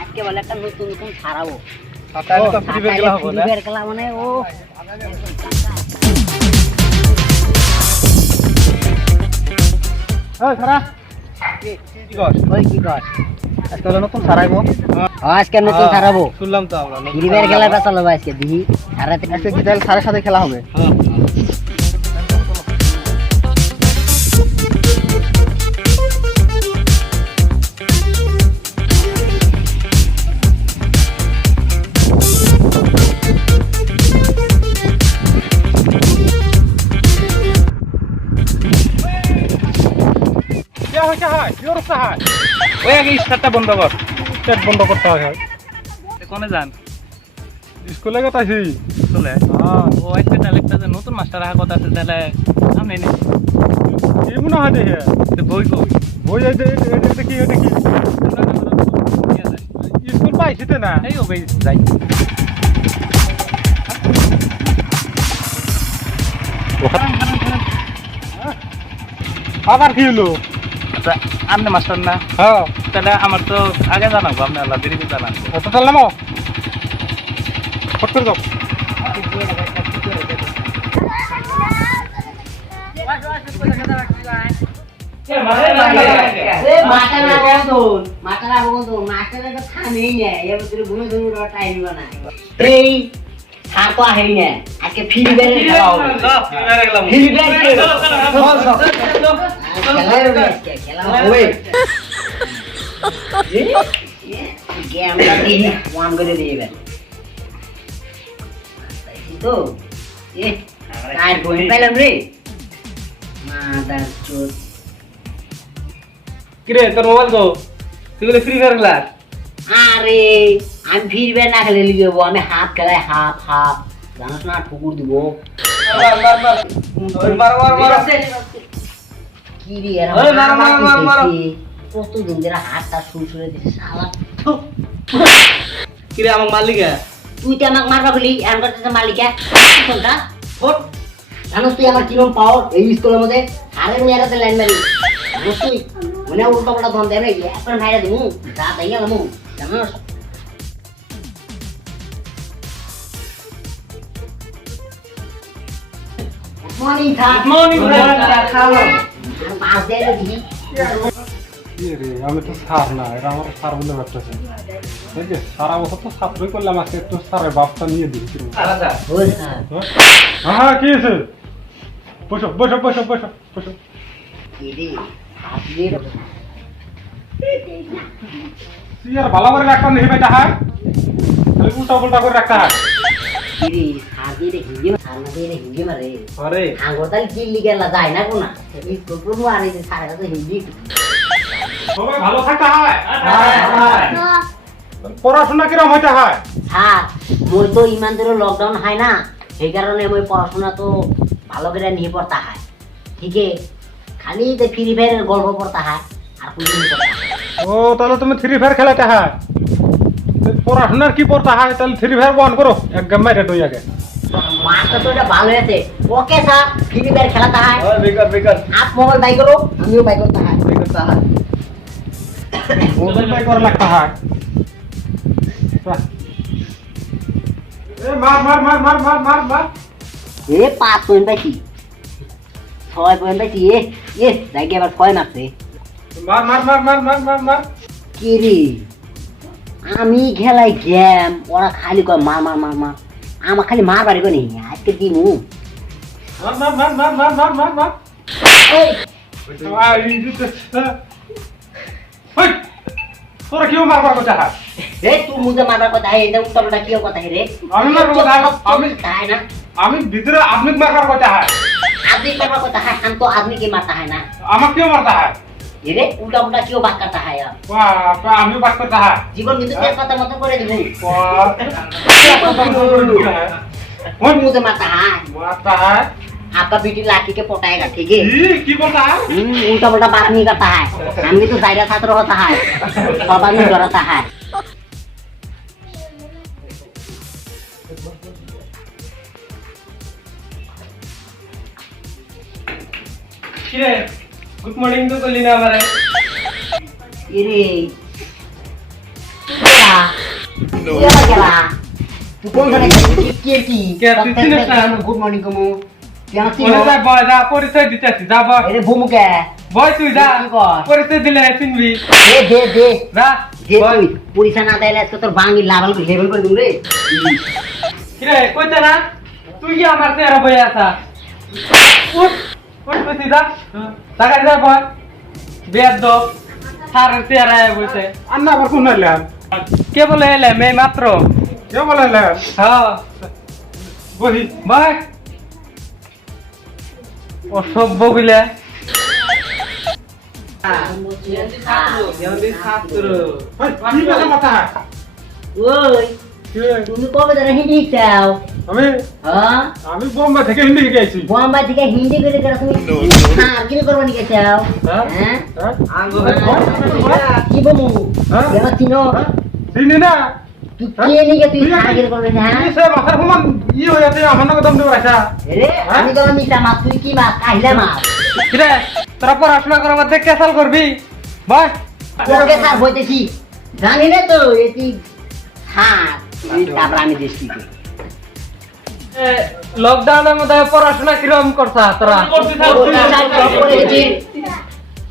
আজকে বলে একটা নতুন নতুন ছাড়াবো। তাহলে তো ফ্রি ফায়ার খেলা হবে না? ফ্রি ফায়ার খেলা মানে ও এই সারা কি কর? ওই কি কর? আজকে হলো নতুন সারাইবো। আজকে নতুন ছাড়াবো। শুনলাম তো আমরা ফ্রি ফায়ার খেলাটা চালাবো আজকে দিহি। সারাতে আজকে কি তাহলে সারের সাথে খেলা হবে? হ্যাঁ কি হচ্ছে হয়? কি অবস্থা হয়? ওই আগে স্টার্টটা বন্ধ কর। স্টার্ট বন্ধ করতে হয়। কোনে যান স্কুলে গেতাছি। চলে হ্যাঁ ও আজকে তাহলে একটা যে নতুন মাস্টার রাখা কথা আছে তাহলে সামনে নে কি মনে হয় দেখে? বই কই ওই এই যে এটা কি এটা কি? স্কুল পাইছিতে না। এই ও ভাই যাই আবার কি হলো? আচ্ছা আপনি মাস্টার না হ্যাঁ তাহলে আমার তো আগে জানাবো আপনি আল্লাহ দেরি করে জানাবো তো চল নামো। ফট করে দাও। আজকে ফ্রি ফায়ার খেলা হবে। ফ্রি ফায়ার হবে গেমটা দিয়ে ওয়ান করে দিয়ে তো কার বই পাইলাম রে মাদার চোদ কিরে তোর মোবাইল তো তুই বলে ফ্রি ফায়ার খেলা আরে আমি ফিরবে না খেলে লিখবো আমি হাত খেলাই হাফ হাফ জানোস না ঠুকুর দিব কি রে প্রতিদিন ধরে হাতটা সুরসুরে দিচ্ছে শালা কিরে আমাকে মালিকা তুই তো আমাকে মারবা বলি এমন করতেছে মালিকা কোনটা ফোট জানোস তুই আমার কিরম পাওয়ার এই স্কুলের মধ্যে সারের মেয়েরাতে লাইন মারি জানোস তুই মনে উল্টা পাল্টা ধন দেবে এখন ভাইরা দিমু যা তাই গেলাম জানোস মর্নিং স্যার মর্নিং খাওয়া পাঁচ দিয়ে দিবি আমি তো সার না, এটা আমার সার বলে ভাবতেছে। ঠিক আছে, সারা বছর তো ছাত্রই করলাম, আজকে একটু সারের বাপটা নিয়ে দিই। ওই স্যার হ্যাঁ কি আছে? বসো বসো বসো বসো বসো। এরে হাত দিয়ে তুই আর ভালো করে রাখতাম দেখি বেটা, হ্যাঁ উল্টা উল্টা করে রাখতে হয়। এরে হাত দিয়ে হিন্দি সার না দিয়ে হিন্দি মারে আরে আঙ্গুরতাল চিল্লি গেলা যায় না কোনা স্কুল প্রভু আর এই সারা তো হিন্দি সবাই ভালো থাকতে হয়। পড়াশোনা কিরম হইতে হয়? স্যার মই তো ইমান ধরে লকডাউন হয় না সেই কারণে মই পড়াশোনা তো ভালো করে নিয়ে পড়তা হয় ঠিক আছে খালি যে ফ্রি ফায়ারের গল্প পড়তা হয় আর কোনো কিছু পড়তা হয় ও তাহলে তুমি ফ্রি ফায়ার খেলাতে হয়, পড়াশোনার কি পড়তে হয়? তাহলে ফ্রি ফায়ার বন্ধ করো, এক গেম মাইরে দই আগে। মাস্টার তো এটা ভালো আছে ওকে স্যার ফ্রি ফায়ার খেলাতে হয় বেকার বেকার আপ মোবাইল বাই করো আমিও বাই করতে হয় মোবাইল বাই করা লাগতে হয়। এ মার মার মার মার মার মার মার। এ 5 পয়েন্ট পাইছি 6 পয়েন্ট পাইছি এ দেখি আবার 6 মারছে মার মার মার মার মার মার মার। কি রে আমি খেলাই গেম ওরা খালি কয় মার মার মার মার আমার খালি মার বাড়ি করে নি আজকে দিমু মার মার মার মার মার মার মার মার। এই ওই তোরা কেউ মারবার কথা হয়? রে তুই মুজে মারবার কথা হে এটা উল্টা কি কথা হে রে আমি মারবার কথা আমি তাই না আমি ভিতরে আপনি মারবার কথা হয়, आदमी मारवा को है हम तो आदमी के मारता है ना আমাকে কেউ মারতে হয়? ये रे उल्टा उल्टा क्यों बात करता है यार বাপ আমি বাদ করতে হয়। जीवन में तो तेज पता मत करे दिबू कोई मुंह से मारता है मारता है? आपका बेटी लाठी के पोटाएगा ठीक है की बोलता है? उल्टा उल्टा बात नहीं करता है हम भी तो जायरा छात्र होता है सब आदमी डरता है কিরে গুড মর্নিং তো বললি না আমারে ये रे তুই আবার গেলা তুই কোন জায়গায় কি কে, তুই চিনিস না? গুড মর্নিং কমু কেন বলে যা বয় যা পরিচয় দিতেছি যা বয় এরে ভূমুকে বয় তুই যা কি কর? পরিচয় দিলে চিনবি দে যা যে বয়। তুই পরিচয় না দেয় আজকে তোর বাঙি লেভেল করে দিম রে কিরে কইতে না তুই কি আমার চেহারা বয়ে আসা উঠ উঠ বসি যা টাকা যা বয় বেদ দো সারের চেহারায় বসে আন্না আবার কোন এলেন কে বলে এলে মেয়ে মাত্র কে বলে এলেন হ্যাঁ বহি ভাই অসভ্য গুলা কি কথা মাথা ওই তুমি কবে ধরে হিন্দি চাও আমি হ্যাঁ আমি বোম্বে থেকে হিন্দি শিখে আইছি বোম্বাই থেকে হিন্দি করে গেলে তুমি হ্যাঁ কি করবো নিকে চাও হ্যাঁ কি বলবো হ্যাঁ? কেন চিনো চিনি না তুই কে নিকে তুই সাহায্য করবে হ্যাঁ তুই সে মাথার সমান ই হয়ে যাচ্ছে আমার নাকি দম দেবো আইসা রে আমি তো মিশা মাছ তুই কি মাছ কাহিলা মাছ কিরে তোরা পড়াশোনা করার মধ্যে কেসাল করবি ভাই তোকে স্যার বলতেছি জানি না তো এটি হ্যাঁ তারপর আমি দৃষ্টি করি লকডাউনের মধ্যে পড়াশোনা কিরকম করছা তোরা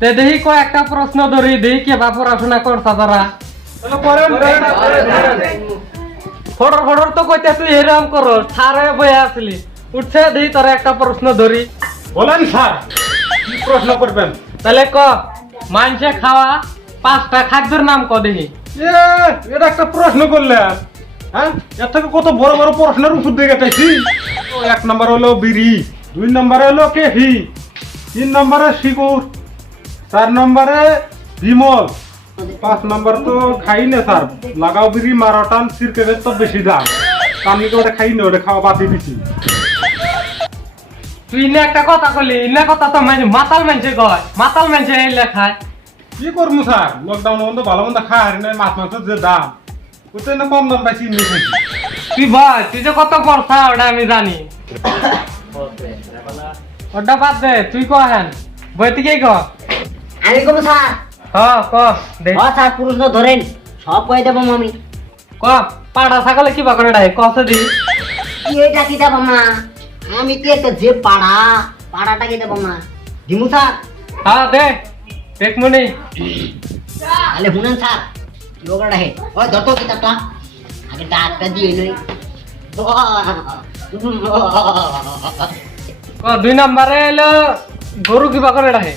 তে দেখি কয়েকটা প্রশ্ন ধরি দেখি কে বা পড়াশোনা করছা তোরা ফটর ফটর তো কইতে তুই এরকম করো সারে বয়ে আসলি উঠছে দেখি তোরা একটা প্রশ্ন ধরি বলেন স্যার কি প্রশ্ন করবেন তাহলে ক মাংসে খাওয়া 5টা খাদ্যের নাম ক দেখি এটা একটা প্রশ্ন করলেন হ্যাঁ এর থেকে কত বড় বড় প্রশ্নের উত্তর দিয়ে গেছি 1 নম্বর হলো বিড়ি 2 নম্বরে হলো কেফি 3 নম্বরে শিকুর 4 নম্বরে বিমল 5 নম্বর তো খাই না স্যার লাগাও বিড়ি মারাটান সিরকেটের তো বেশি দাম আমি তো ওটা খাই না ওটা খাওয়া বাদ দিয়ে দিছি তুই না একটা কথা কলি না কথা তো মাতাল মানছে কয় মাতাল মানছে এই লেখায় কি করবো স্যার লকডাউন মধ্যে ভালো মন্দ খাই না মাছ মাংসের যে দাম ওটা না কম দাম পাইছি নিয়ে তুই ভাই তুই যে কত পড়ছা ওটা আমি জানি ওটা বাদ দে তুই ক হেন বই থেকে ক আমি কব স্যার হ্যাঁ ক দে স্যার পুরুষ ধরেন সব কয়ে দেবো আমি ক পাড়া ছাগলে কি বা করে ডাই কসে দি কি এটা কি দেবো না আমি তো একটা যে পাড়াটা কি দেবো না দিমু স্যার হ্যাঁ দে এক মনি তাহলে শুনেন স্যার লোকটা হে ওই ধরতো কিতাবটা আগে ডাকটা দিয়ে নই ক 2 নম্বরে এলো গরু কি বা করে ডাই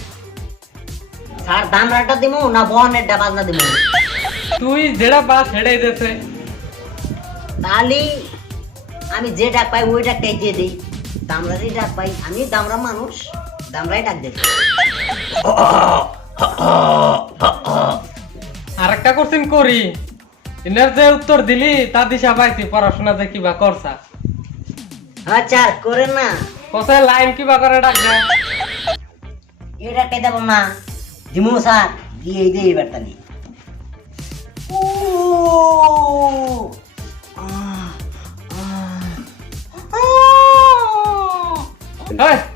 স্যার দাম রাটা দিমু না বনের ডাবাজ না দিমু তুই যেটা বা ছেড়ে দেছে তাহলে আমি যে ডাক পাই ওই ডাকটাই দিয়ে দিই দামরারই ডাক পাই আমি দামরা মানুষ দামরাই ডাক দিই আর একটা কোশ্চেন করি ইনার যে উত্তর দিলি তা দিশা পাইছি পড়াশোনা যে কিবা করছা আচ্ছা করেন না কসে লাইন কিবা করে ডাক দেয় এই ডাকটাই দেবো না দিমু স্যার দিয়ে দিই এবার তাহলে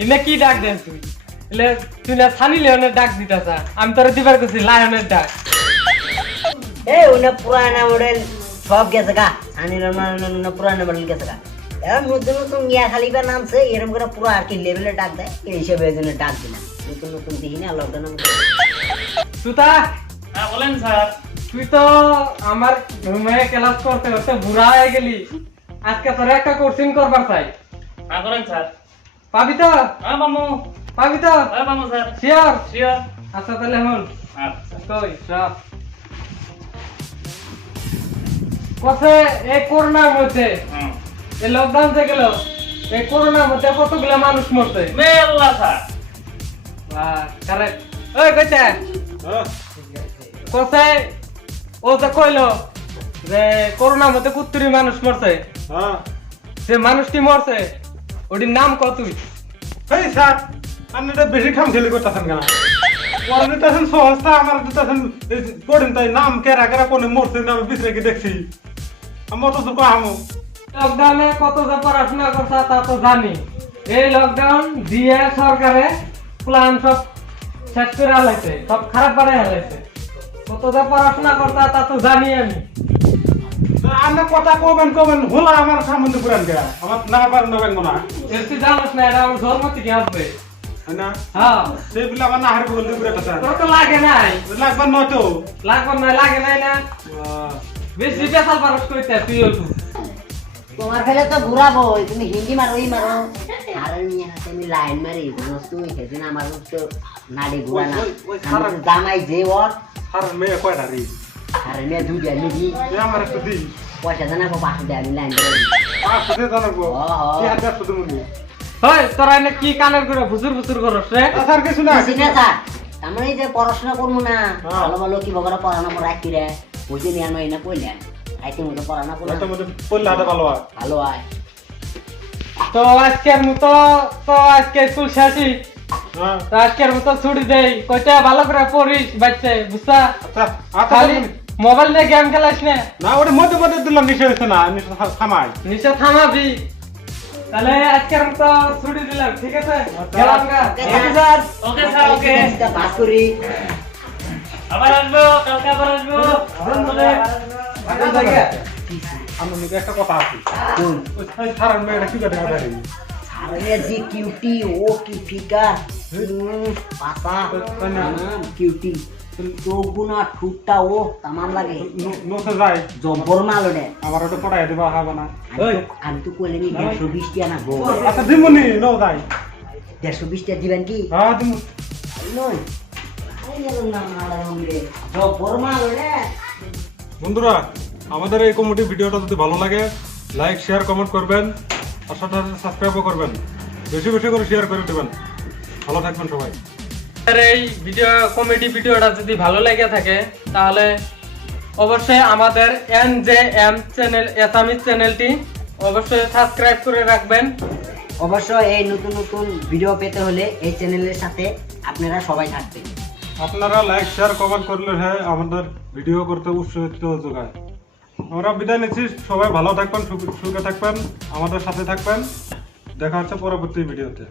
ইনে কি ডাক দেন তুই এলে তুই না সানি লিওনের ডাক দিতাছা আমি তোরে দিবার কইছি লায়নের ডাক এই ওনা পুরানা মডেল সব গেছে গা সানি না পুরানা মডেল গেছে গা এখন নতুন নতুন ইয়া খালিবা নামছে এরকম করে পুরো আর কি লেভেলে ডাক দেয় এই হিসেবে এই জন্য ডাক দিলাম নতুন নতুন দেখি না লকডাউন তুতা হ্যাঁ বলেন স্যার তুই তো আমার রুমে ক্লাস করতে করতে বুড়া হয়ে গেলি আজকে তোর একটা কোশ্চেন করবার চাই হ্যাঁ করেন স্যার পাবি তো হ্যাঁ মামু পাবি তো হ্যাঁ মামু স্যার শিওর শিওর আচ্ছা তাহলে হন আচ্ছা কই সব কসে এই করোনার মধ্যে হুম এই লকডাউন থেকে গেল এই করোনার মধ্যে কতগুলা মানুষ মরছে মেলা স্যার কারেক্ট ওই কইতে কসে ও তো কইলো যে করোনার মধ্যে কুত্তুরি মানুষ মরছে যে মানুষটি মরছে ওটির নাম কত তুই এই স্যার আপনি এটা বেশি খাম খেলি করতেছেন কেন পরে দিতেছেন সহজটা আমার দিতেছেন করেন তাই নাম কেরা কেরা কোনে মরছে না আমি বিচরে গিয়ে দেখছি আমার তো তো কাহামো লকডাউনে কত যে পড়াশোনা করছে তা তো জানি এই লকডাউন দিয়ে সরকারে প্ল্যান সব শেষ করে হালাইছে সব খারাপ বানাই হালাইছে কত যে পড়াশোনা করছে তা তো জানি আমি আপনি কথা কবেন হলা আমার সামনে পুরান গে আমার না পারেন না বেঙ্গ না তুই জানিস না এটা আমার ধর্ম থেকে আসবে হয় না হ্যাঁ সেগুলো আমার না হারে বলতে পুরা কথা তোর তো লাগে নাই লাগবার নয় তো লাগে নাই না বেশি পেশাল পারস কইতে তুই ওঠু তোমার ফেলে তো ঘুরাবো তুমি হিন্দি মারো হারের মেয়ে হাতে আমি লাইন মারি তুই সেদিন আমার তো নাড়ি ঘুরা না আমার জামাই যে ওর আর মেয়ে কয়টা রে হারের মেয়ে দুই আমি দি আমার একটু দি পয়সা জানাবো 500 টাকা আমি লাইন ধরে আসতে জানাবো কি হাতে আসতে তুমি হই তোরা এনে কি কানের করে বুজুর করস রে স্যার কিছু না বুঝি না স্যার আমরা এই যে পড়াশোনা করবো না হ্যাঁ। ভালো ভালো কি বাবারা পড়ানো রাখি রে বুঝে নিয়ে আনো এনে কইলেন আইতে মতো পড়ানো করো এটা মধ্যে পড়লে হাতে ভালো হয় ভালো হয় তো আজকের মতো তো আজকে স্কুল শেষই হ্যাঁ তো আজকের মতো ছুটি দেই কইতে ভালো করে পড়িস বাচ্চা বুঝছা আচ্ছা আচ্ছা খালি মোবাইল নিয়ে গেম খেলাস না না ওটা মধ্যে মধ্যে দিলাম নিশে হয়েছে না নিশে থামাই নিচে থামাবি তাহলে আজকের মতো ছুটি দিলাম ঠিক আছে গেলাম গা sir okay sir okay pass করি আবার আসবো কালকে আবার আসবো আমার মধ্যে একটা কথা আছে কোন ওই সারার মেয়েটা কি কথা কথা আরে যে কিউটি ও কি ফিকার পাতা কিউটি চোখগুনা ঠুটটা ও তামাম লাগে নোসে যায় জব্বর মাল ওটা আমার ওটা পড়াই দেবা হবে না আমি তো কইলে নি 120 টাকা না গো আচ্ছা দিমুনি নো যাই 120 টাকা দিবেন কি হ্যাঁ দিমু নয় আরে গেলাম না মালা রঙে জব্বর মাল ওটা বন্ধুরা আমাদের এই কমেডি ভিডিওটা যদি ভালো লাগে লাইক শেয়ার কমেন্ট করবেন আর সাথে সাবস্ক্রাইবও করবেন বেশি বেশি করে শেয়ার করে দেবেন ভালো থাকবেন সবাই আর এই কমেডি ভিডিওটা যদি ভালো লেগে থাকে তাহলে অবশ্যই আমাদের NJM চ্যানেল এসামিস চ্যানেলটি অবশ্যই সাবস্ক্রাইব করে রাখবেন অবশ্যই এই নতুন নতুন ভিডিও পেতে হলে এই চ্যানেলের সাথে আপনারা সবাই থাকবেন আপনারা লাইক শেয়ার কমেন্ট করলে হ্যাঁ আমাদের ভিডিও করতে উৎসাহিত যোগায় আমরা বিদায় নিচ্ছি সবাই ভালো থাকবেন সুখে থাকবেন আমাদের সাথে থাকবেন দেখা হচ্ছে পরবর্তী ভিডিওতে